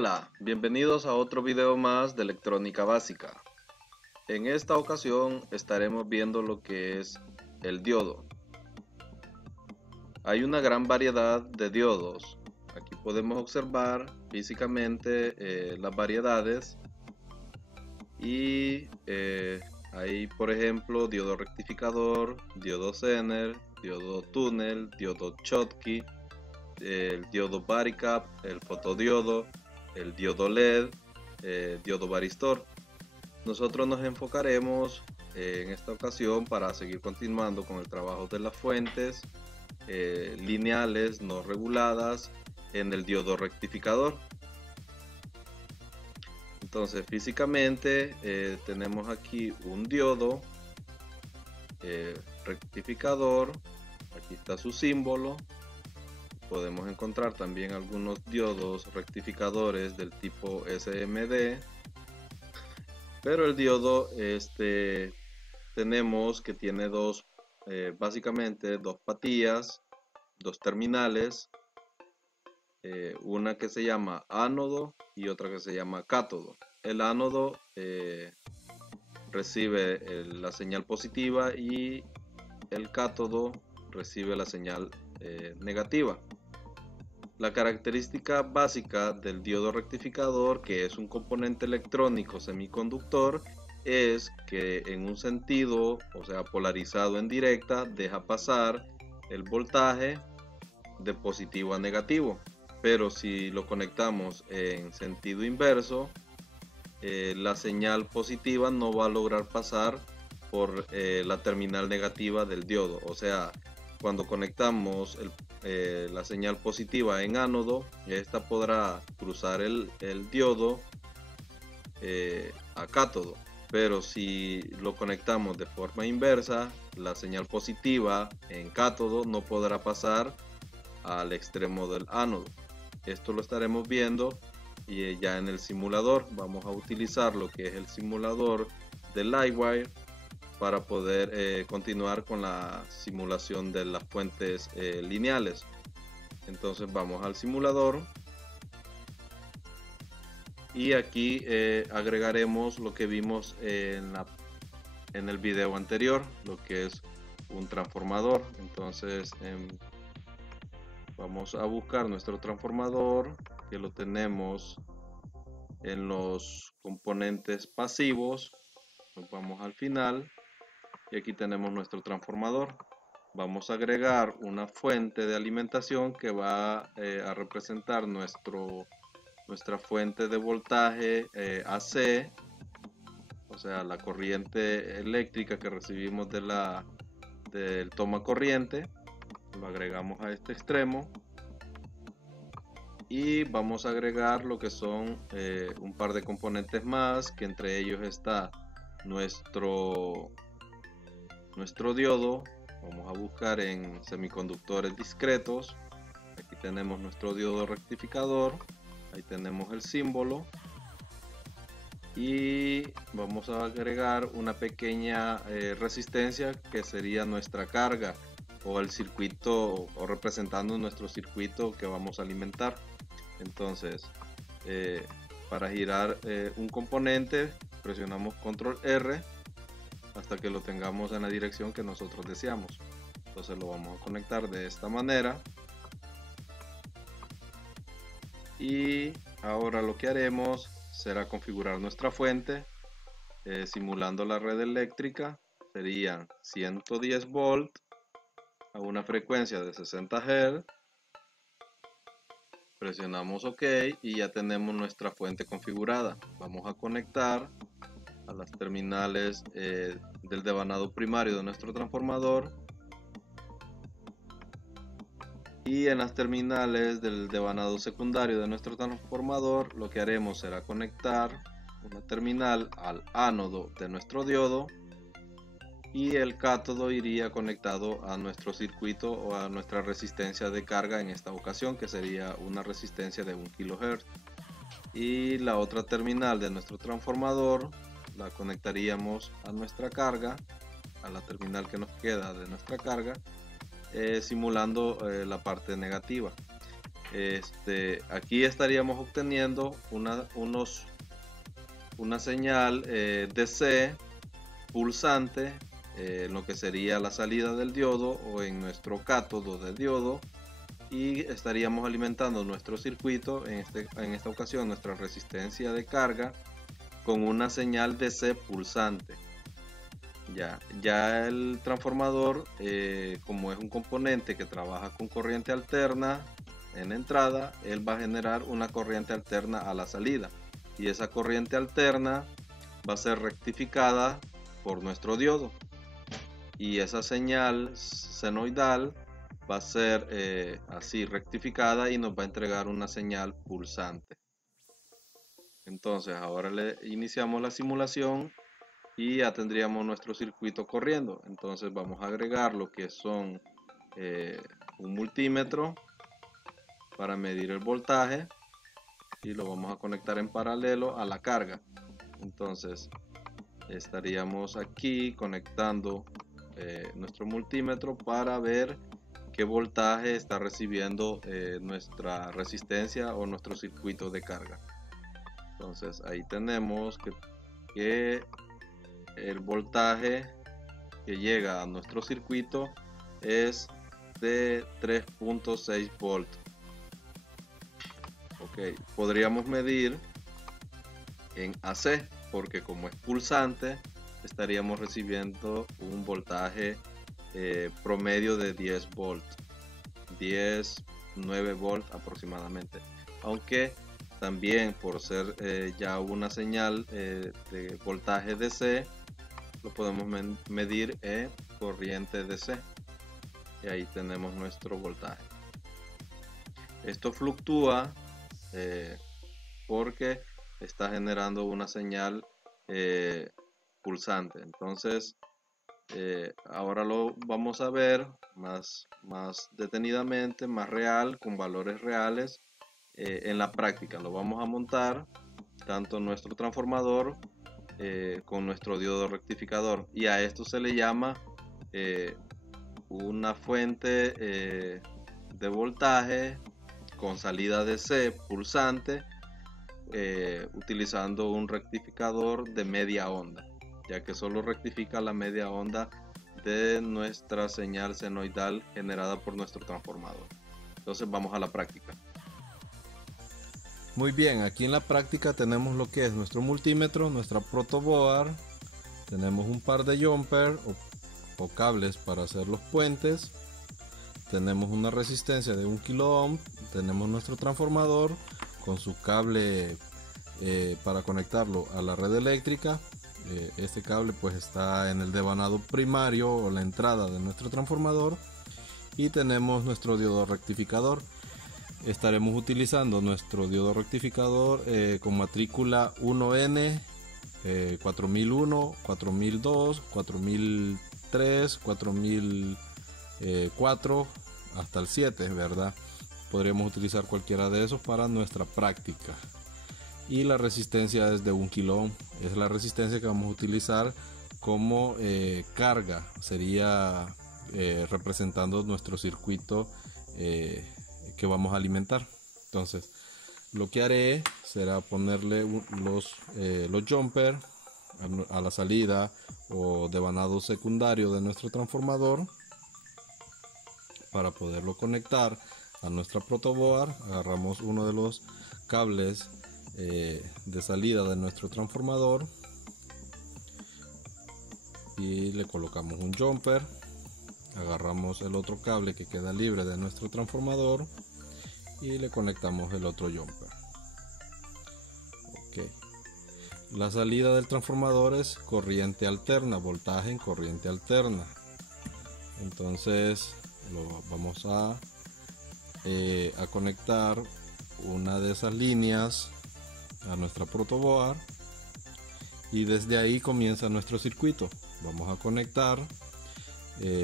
Hola, bienvenidos a otro video más de electrónica básica. En esta ocasión estaremos viendo lo que es el diodo. Hay una gran variedad de diodos. Aquí podemos observar físicamente las variedades y hay, por ejemplo, diodo rectificador, diodo Zener, diodo túnel, diodo Schottky, el diodo Varicap, el fotodiodo, el diodo LED, diodo varistor. Nosotros nos enfocaremos en esta ocasión para seguir continuando con el trabajo de las fuentes lineales no reguladas en el diodo rectificador. Entonces físicamente tenemos aquí un diodo rectificador. Aquí está su símbolo. Podemos encontrar también algunos diodos rectificadores del tipo SMD, pero el diodo tenemos que tiene básicamente dos patillas, dos terminales, una que se llama ánodo y otra que se llama cátodo. El ánodo recibe la señal positiva y el cátodo recibe la señal negativa. La característica básica del diodo rectificador, que es un componente electrónico semiconductor, es que en un sentido, o sea, polarizado en directa, deja pasar el voltaje de positivo a negativo. Pero si lo conectamos en sentido inverso, la señal positiva no va a lograr pasar por la terminal negativa del diodo. O sea, cuando conectamos la señal positiva en ánodo, esta podrá cruzar el diodo a cátodo, pero si lo conectamos de forma inversa, la señal positiva en cátodo no podrá pasar al extremo del ánodo. Esto lo estaremos viendo y ya en el simulador. Vamos a utilizar lo que es el simulador de Livewire para poder continuar con la simulación de las fuentes lineales. Entonces vamos al simulador y aquí agregaremos lo que vimos en el video anterior, lo que es un transformador. Entonces vamos a buscar nuestro transformador, que lo tenemos en los componentes pasivos. Nos vamos al final y aquí tenemos nuestro transformador. Vamos a agregar una fuente de alimentación que va a representar nuestra fuente de voltaje AC, o sea, la corriente eléctrica que recibimos del toma corriente. Lo agregamos a este extremo y vamos a agregar lo que son un par de componentes más, que entre ellos está nuestro diodo. Vamos a buscar en semiconductores discretos. Aquí tenemos nuestro diodo rectificador, ahí tenemos el símbolo y vamos a agregar una pequeña resistencia que sería nuestra carga o el circuito, o representando nuestro circuito que vamos a alimentar. Entonces para girar un componente presionamos control R hasta que lo tengamos en la dirección que nosotros deseamos. Entonces lo vamos a conectar de esta manera y ahora lo que haremos será configurar nuestra fuente simulando la red eléctrica. Serían 110 volts a una frecuencia de 60 Hz. Presionamos OK y ya tenemos nuestra fuente configurada. Vamos a conectar a las terminales del devanado primario de nuestro transformador y en las terminales del devanado secundario de nuestro transformador. Lo que haremos será conectar una terminal al ánodo de nuestro diodo y el cátodo iría conectado a nuestro circuito o a nuestra resistencia de carga, en esta ocasión que sería una resistencia de 1 kHz, y la otra terminal de nuestro transformador la conectaríamos a nuestra carga, a la terminal que nos queda de nuestra carga, simulando la parte negativa. Aquí estaríamos obteniendo una señal DC pulsante en lo que sería la salida del diodo o en nuestro cátodo del diodo, y estaríamos alimentando nuestro circuito, en esta ocasión nuestra resistencia de carga, con una señal DC pulsante. Ya el transformador, como es un componente que trabaja con corriente alterna en entrada, él va a generar una corriente alterna a la salida, y esa corriente alterna va a ser rectificada por nuestro diodo, y esa señal senoidal va a ser así rectificada y nos va a entregar una señal pulsante. Entonces ahora le iniciamos la simulación y ya tendríamos nuestro circuito corriendo. Entonces vamos a agregar lo que son un multímetro para medir el voltaje, y lo vamos a conectar en paralelo a la carga. Entonces estaríamos aquí conectando nuestro multímetro para ver qué voltaje está recibiendo nuestra resistencia o nuestro circuito de carga. Entonces ahí tenemos que el voltaje que llega a nuestro circuito es de 3.6 volts. Podríamos medir en AC, porque como es pulsante estaríamos recibiendo un voltaje promedio de 10 volts, 9 volts aproximadamente, aunque también por ser ya una señal de voltaje DC, lo podemos medir en corriente DC, y ahí tenemos nuestro voltaje. Esto fluctúa porque está generando una señal pulsante. Entonces ahora lo vamos a ver más detenidamente, más real, con valores reales en la práctica. Lo vamos a montar tanto nuestro transformador con nuestro diodo rectificador, y a esto se le llama una fuente de voltaje con salida DC pulsante, utilizando un rectificador de media onda, ya que solo rectifica la media onda de nuestra señal senoidal generada por nuestro transformador. Entonces vamos a la práctica. Muy bien, aquí en la práctica tenemos lo que es nuestro multímetro, nuestra protoboard, tenemos un par de jumper o cables para hacer los puentes, tenemos una resistencia de 1 kilo ohm, tenemos nuestro transformador con su cable para conectarlo a la red eléctrica. Este cable pues está en el devanado primario o la entrada de nuestro transformador, y tenemos nuestro diodo rectificador. Estaremos utilizando nuestro diodo rectificador con matrícula 1N, 4001, 4002, 4003, 4004 hasta el 7, ¿verdad? Podríamos utilizar cualquiera de esos para nuestra práctica. Y la resistencia es de 1 kilo ohm. Es la resistencia que vamos a utilizar como carga. Sería representando nuestro circuito que vamos a alimentar. Entonces lo que haré será ponerle los jumper a la salida o devanado secundario de nuestro transformador para poderlo conectar a nuestra protoboard. Agarramos uno de los cables de salida de nuestro transformador y le colocamos un jumper. Agarramos el otro cable que queda libre de nuestro transformador y le conectamos el otro jumper. La salida del transformador es corriente alterna, voltaje en corriente alterna. Entonces lo vamos a conectar una de esas líneas a nuestra protoboard, y desde ahí comienza nuestro circuito. Vamos a conectar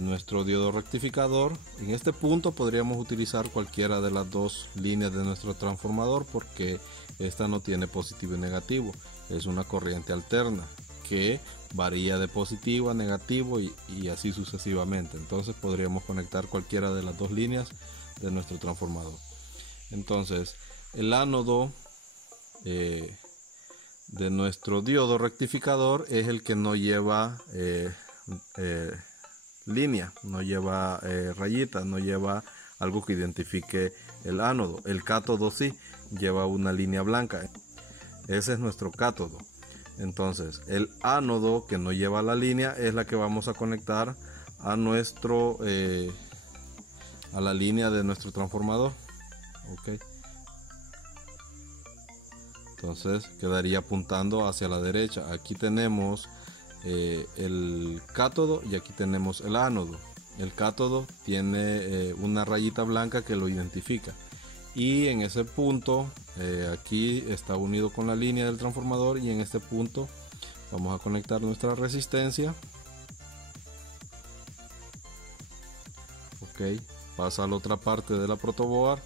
nuestro diodo rectificador. En este punto podríamos utilizar cualquiera de las dos líneas de nuestro transformador, porque esta no tiene positivo y negativo, es una corriente alterna que varía de positivo a negativo y así sucesivamente. Entonces podríamos conectar cualquiera de las dos líneas de nuestro transformador. Entonces el ánodo de nuestro diodo rectificador es el que no lleva línea, no lleva rayita, no lleva algo que identifique el ánodo. El cátodo sí lleva una línea blanca. Ese es nuestro cátodo. Entonces el ánodo que no lleva la línea es la que vamos a conectar a nuestro a la línea de nuestro transformador. Ok, entonces quedaría apuntando hacia la derecha. Aquí tenemos el cátodo y aquí tenemos el ánodo. El cátodo tiene una rayita blanca que lo identifica, y en ese punto aquí está unido con la línea del transformador, y en este punto vamos a conectar nuestra resistencia. Ok, pasa a la otra parte de la protoboard,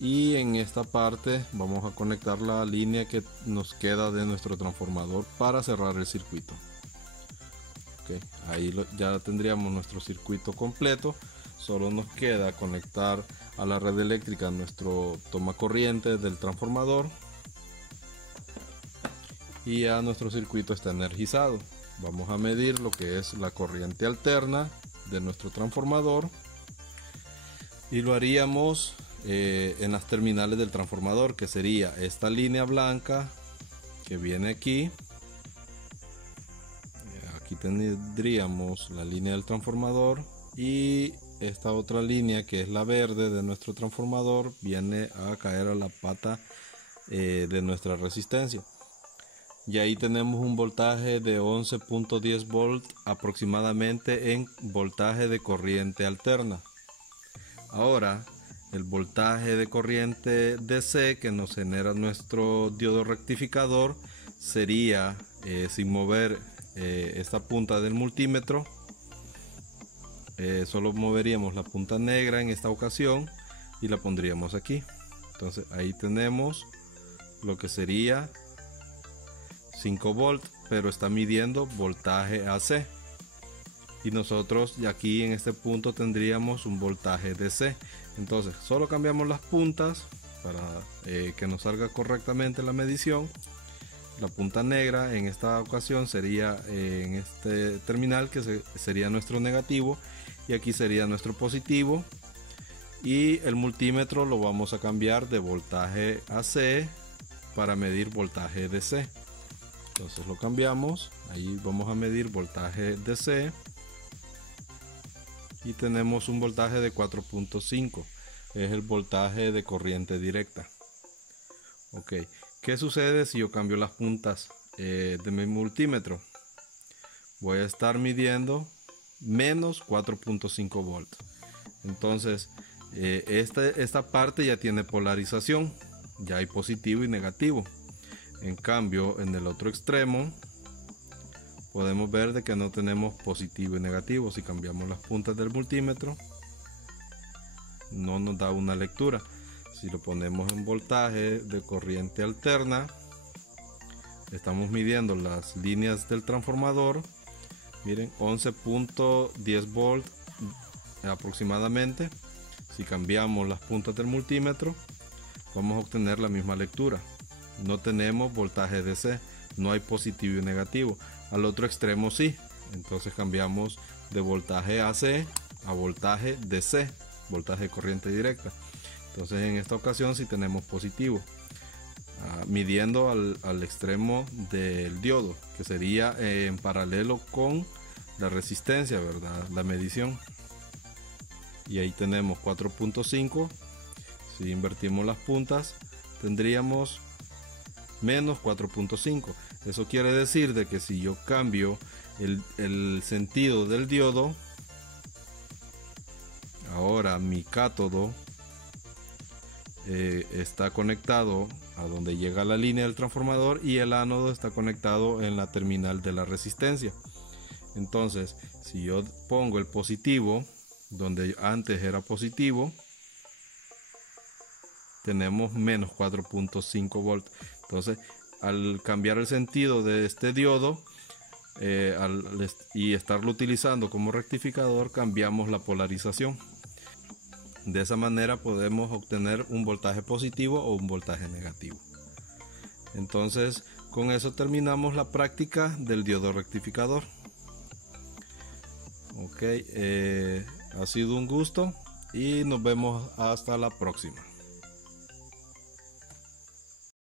y en esta parte vamos a conectar la línea que nos queda de nuestro transformador para cerrar el circuito. Okay, ahí ya tendríamos nuestro circuito completo. Solo nos queda conectar a la red eléctrica nuestro toma corriente del transformador, y ya nuestro circuito está energizado. Vamos a medir lo que es la corriente alterna de nuestro transformador, y lo haríamos en las terminales del transformador, que sería esta línea blanca que viene aquí. Aquí tendríamos la línea del transformador, y esta otra línea que es la verde de nuestro transformador viene a caer a la pata de nuestra resistencia, y ahí tenemos un voltaje de 11.10 volt aproximadamente en voltaje de corriente alterna. Ahora el voltaje de corriente DC que nos genera nuestro diodo rectificador sería, sin mover esta punta del multímetro, solo moveríamos la punta negra en esta ocasión y la pondríamos aquí. Entonces ahí tenemos lo que sería 5 volt, pero está midiendo voltaje AC, y nosotros aquí en este punto tendríamos un voltaje DC. Entonces solo cambiamos las puntas para que nos salga correctamente la medición. La punta negra en esta ocasión sería en este terminal, que sería nuestro negativo, y aquí sería nuestro positivo, y el multímetro lo vamos a cambiar de voltaje AC para medir voltaje DC. Entonces lo cambiamos, ahí vamos a medir voltaje DC, y tenemos un voltaje de 4.5, es el voltaje de corriente directa. Ok, ¿qué sucede si yo cambio las puntas de mi multímetro? Voy a estar midiendo menos 4.5 volts. Entonces esta parte ya tiene polarización, ya hay positivo y negativo. En cambio, en el otro extremo podemos ver de que no tenemos positivo y negativo. Si cambiamos las puntas del multímetro, no nos da una lectura. Si lo ponemos en voltaje de corriente alterna, estamos midiendo las líneas del transformador. Miren, 11.10 volt aproximadamente. Si cambiamos las puntas del multímetro, vamos a obtener la misma lectura. No tenemos voltaje DC, no hay positivo y negativo. Al otro extremo sí. Entonces cambiamos de voltaje AC a voltaje DC, voltaje de corriente directa. Entonces en esta ocasión sí tenemos positivo, midiendo al extremo del diodo, que sería en paralelo con la resistencia, ¿verdad? La medición. Y ahí tenemos 4.5. Si invertimos las puntas, tendríamos menos 4.5. Eso quiere decir de que si yo cambio el sentido del diodo, ahora mi cátodo está conectado a donde llega la línea del transformador, y el ánodo está conectado en la terminal de la resistencia. Entonces si yo pongo el positivo donde antes era positivo, tenemos menos 4.5 volt. Entonces al cambiar el sentido de este diodo y estarlo utilizando como rectificador, cambiamos la polarización. De esa manera podemos obtener un voltaje positivo o un voltaje negativo. Entonces, con eso terminamos la práctica del diodo rectificador. Ok, ha sido un gusto y nos vemos hasta la próxima.